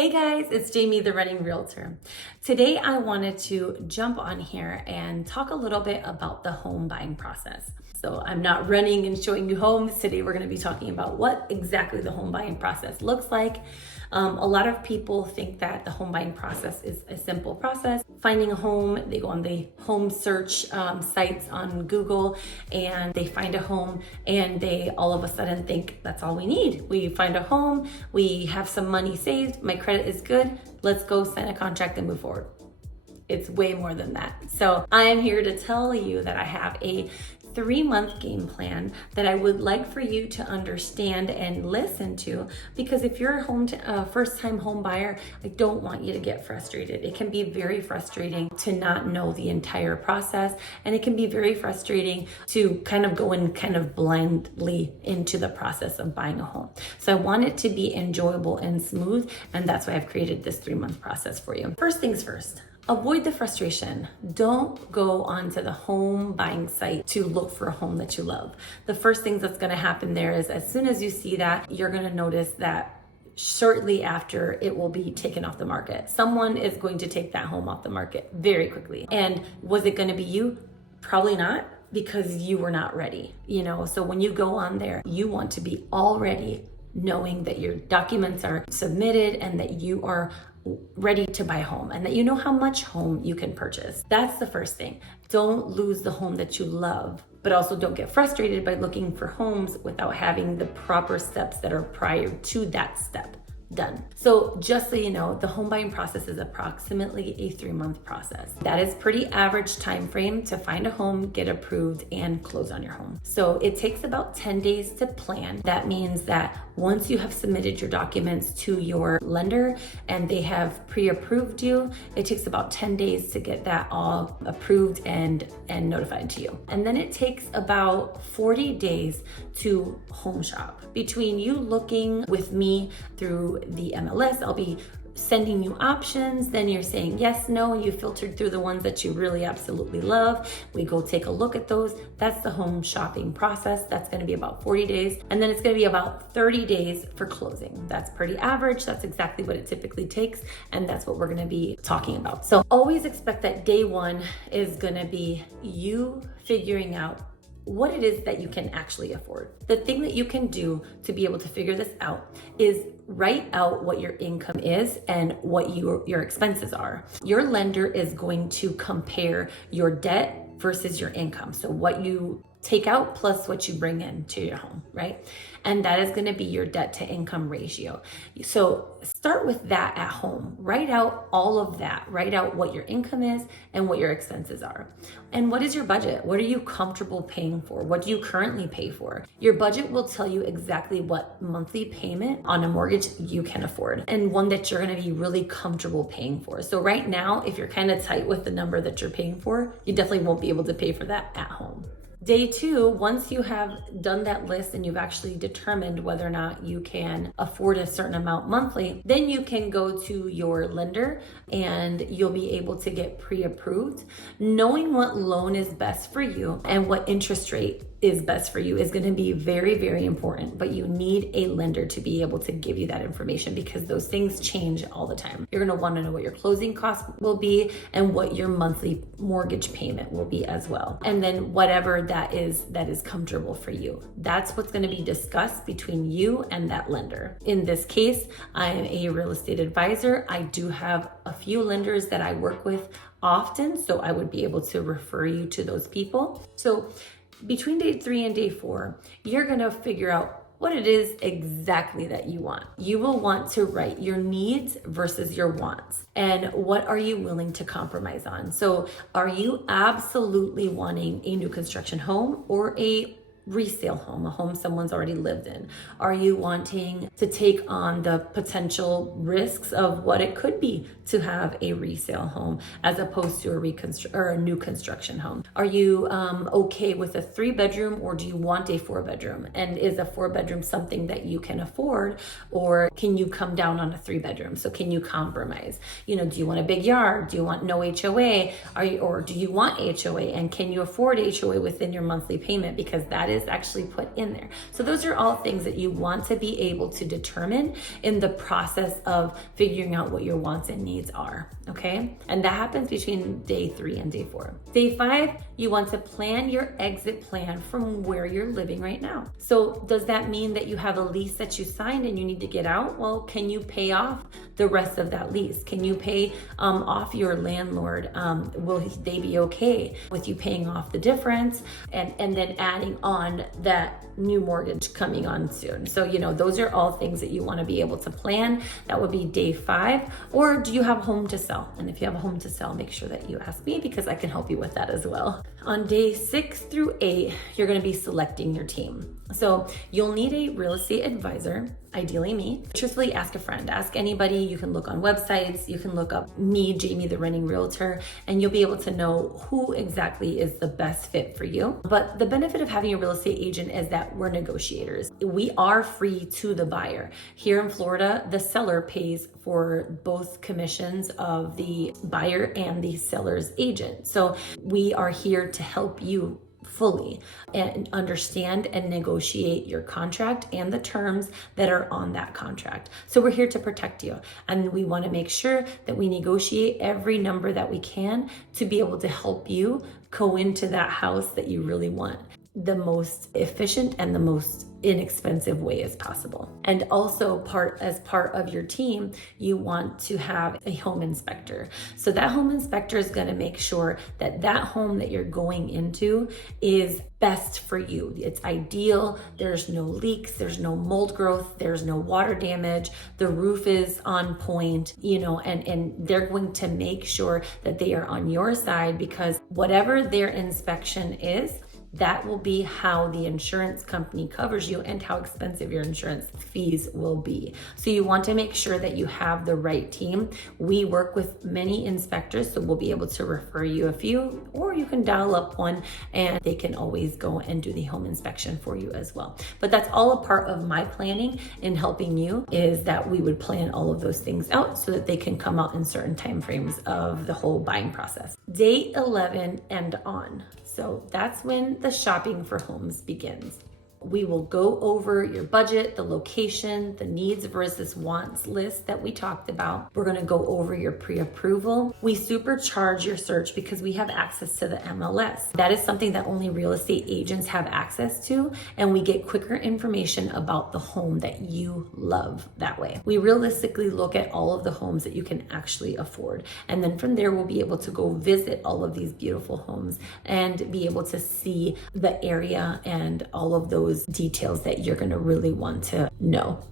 Hey guys, it's Jamie, the Running Realtor. Today I wanted to jump on here and talk a little bit about the home buying process. So I'm not running and showing you homes. Today we're going to be talking about what exactly the home buying process looks like. A lot of people think that the home buying process is a simple process. Finding a home, they go on the home search sites on Google and they find a home and they all of a sudden think that's all we need. We find a home, we have some money saved, my credit is good, let's go sign a contract and move forward. It's way more than that. So I am here to tell you that I have a 3-month game plan that I would like for you to understand and listen to, because if you're a first-time home buyer, I don't want you to get frustrated. It can be very frustrating to not know the entire process, and it can be very frustrating to kind of go in kind of blindly into the process of buying a home. So I want it to be enjoyable and smooth, and that's why I've created this 3-month process for you. First things first. Avoid the frustration. Don't go onto the home buying site to look for a home that you love. The first thing that's going to happen there is as soon as you see that, you're going to notice that shortly after it will be taken off the market. Someone is going to take that home off the market very quickly. And was it going to be you? Probably not, because you were not ready. So when you go on there, you want to be all ready, knowing that your documents are submitted and that you are ready to buy a home and that you know how much home you can purchase. That's the first thing. Don't lose the home that you love, but also don't get frustrated by looking for homes without having the proper steps that are prior to that step done. So just so you know, the home buying process is approximately a 3-month process. That is pretty average time frame to find a home, get approved, and close on your home. So it takes about 10 days to plan. That means that once you have submitted your documents to your lender and they have pre-approved you, it takes about 10 days to get that all approved and notified to you. And then it takes about 40 days to home shop. Between you looking with me through the MLS, I'll be sending you options, then you're saying yes, no, and you filtered through the ones that you really absolutely love. We go take a look at those. That's the home shopping process. That's going to be about 40 days. And then it's going to be about 30 days for closing. That's pretty average. That's exactly what it typically takes. And that's what we're going to be talking about. So always expect that day one is going to be you figuring out what it is that you can actually afford. The thing that you can do to be able to figure this out is write out what your income is and what your expenses are. Your lender is going to compare your debt versus your income. So what you take out plus what you bring in to your home, right? And that is going to be your debt to income ratio. So start with that at home. Write out all of that. Write out what your income is and what your expenses are. And what is your budget? What are you comfortable paying for? What do you currently pay for? Your budget will tell you exactly what monthly payment on a mortgage you can afford and one that you're going to be really comfortable paying for. So right now, if you're kind of tight with the number that you're paying for, you definitely won't be able to pay for that at home. Day 2, once you have done that list and you've actually determined whether or not you can afford a certain amount monthly, then you can go to your lender and you'll be able to get pre-approved. Knowing what loan is best for you and what interest rate is best for you is going to be very, very important, but you need a lender to be able to give you that information because those things change all the time. You're going to want to know what your closing costs will be and what your monthly mortgage payment will be as well. And then whatever that is comfortable for you. That's what's going to be discussed between you and that lender. In this case, I am a real estate advisor. I do have a few lenders that I work with often, so I would be able to refer you to those people. So between day 3 and day 4, you're going to figure out what it is exactly that you want. You will want to write your needs versus your wants and what are you willing to compromise on. So are you absolutely wanting a new construction home or a resale home, a home someone's already lived in? Are you wanting to take on the potential risks of what it could be to have a resale home as opposed to a new construction home? Are you okay with a 3-bedroom or do you want a 4-bedroom? And is a 4-bedroom something that you can afford, or can you come down on a 3-bedroom? So can you compromise? Do you want a big yard? Do you want no HOA? Or do you want HOA? And can you afford HOA within your monthly payment? Because that is actually put in there. So those are all things that you want to be able to determine in the process of figuring out what your wants and needs are, okay? And that happens between day 3 and day 4. Day 5, you want to plan your exit plan from where you're living right now. So does that mean that you have a lease that you signed and you need to get out? Well, can you pay off the rest of that lease? Can you pay off your landlord? Will they be okay with you paying off the difference and then adding on that new mortgage coming on soon? So, those are all things that you want to be able to plan. That would be day 5. Or do you have a home to sell? And if you have a home to sell, make sure that you ask me because I can help you with that as well. On day 6 through 8, you're going to be selecting your team. So you'll need a real estate advisor, ideally me. Truthfully, ask a friend, ask anybody. You can look on websites, you can look up me, Jamie, the renting realtor, and you'll be able to know who exactly is the best fit for you. But the benefit of having a real estate agent is that we're negotiators. We are free to the buyer. Here in Florida, the seller pays for both commissions of the buyer and the seller's agent. So we are here to help you fully and understand and negotiate your contract and the terms that are on that contract. So we're here to protect you, and we want to make sure that we negotiate every number that we can to be able to help you go into that house that you really want the most efficient and the most inexpensive way as possible. And also as part of your team, you want to have a home inspector. So that home inspector is going to make sure that that home that you're going into is best for you. It's ideal. There's no leaks, there's no mold growth, there's no water damage, the roof is on point, and they're going to make sure that they are on your side, because whatever their inspection is, that will be how the insurance company covers you and how expensive your insurance fees will be. So you want to make sure that you have the right team. We work with many inspectors, so we'll be able to refer you a few, or you can dial up one and they can always go and do the home inspection for you as well. But that's all a part of my planning in helping you, is that we would plan all of those things out so that they can come out in certain time frames of the whole buying process. Day 11 and on. So that's when the shopping for homes begins. We will go over your budget, the location, the needs versus wants list that we talked about. We're going to go over your pre-approval. We supercharge your search because we have access to the MLS. That is something that only real estate agents have access to, and we get quicker information about the home that you love that way. We realistically look at all of the homes that you can actually afford, and then from there we'll be able to go visit all of these beautiful homes and be able to see the area and all of those details that you're going to really want to know.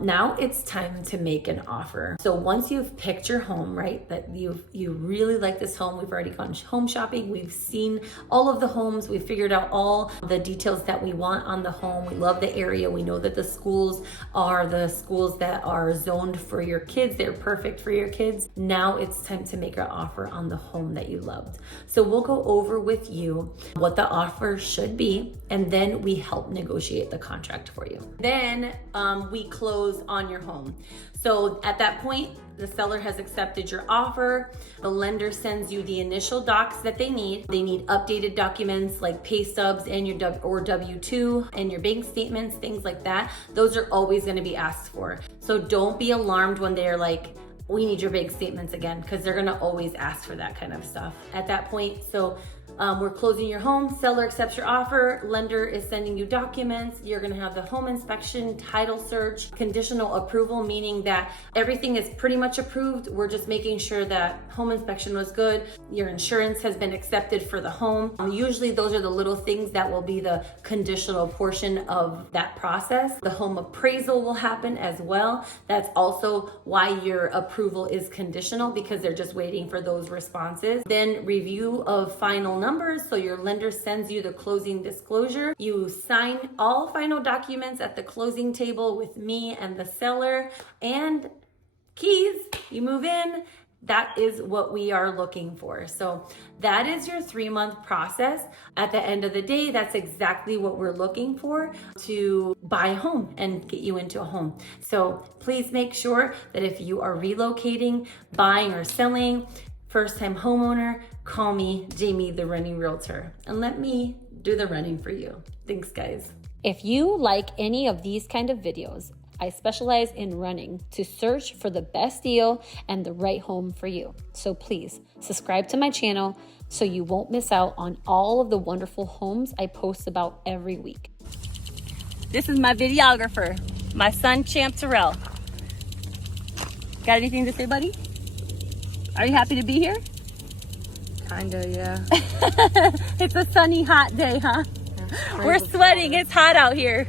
Now it's time to make an offer. So once you've picked your home, right, that you really like this home, we've already gone home shopping, we've seen all of the homes, we've figured out all the details that we want on the home, we love the area, we know that the schools are the schools that are zoned for your kids, they're perfect for your kids. Now it's time to make an offer on the home that you loved. So we'll go over with you what the offer should be, and then we help negotiate the contract for you. Then we close on your home. So at that point, the seller has accepted your offer. The lender sends you the initial docs that they need. They need updated documents like pay stubs and your W-2 and your bank statements, things like that. Those are always going to be asked for. So don't be alarmed when they're like, we need your bank statements again, because they're going to always ask for that kind of stuff at that point. So we're closing your home, seller accepts your offer, lender is sending you documents, you're gonna have the home inspection, title search, conditional approval, meaning that everything is pretty much approved. We're just making sure that home inspection was good, your insurance has been accepted for the home. Usually those are the little things that will be the conditional portion of that process. The home appraisal will happen as well. That's also why your approval is conditional, because they're just waiting for those responses. Then review of final numbers. So your lender sends you the closing disclosure. You sign all final documents at the closing table with me and the seller, and keys, you move in. That is what we are looking for. So that is your 3-month process. At the end of the day, that's exactly what we're looking for to buy a home and get you into a home. So please make sure that if you are relocating, buying or selling, first-time homeowner, call me, Jamie, the renting realtor, and let me do the running for you. Thanks, guys. If you like any of these kind of videos, I specialize in running to search for the best deal and the right home for you. So please subscribe to my channel so you won't miss out on all of the wonderful homes I post about every week. This is my videographer, my son, Champ Terrell. Got anything to say, buddy? Are you happy to be here? Kinda, yeah. It's a sunny, hot day, huh? We're sweating. It's hot out here.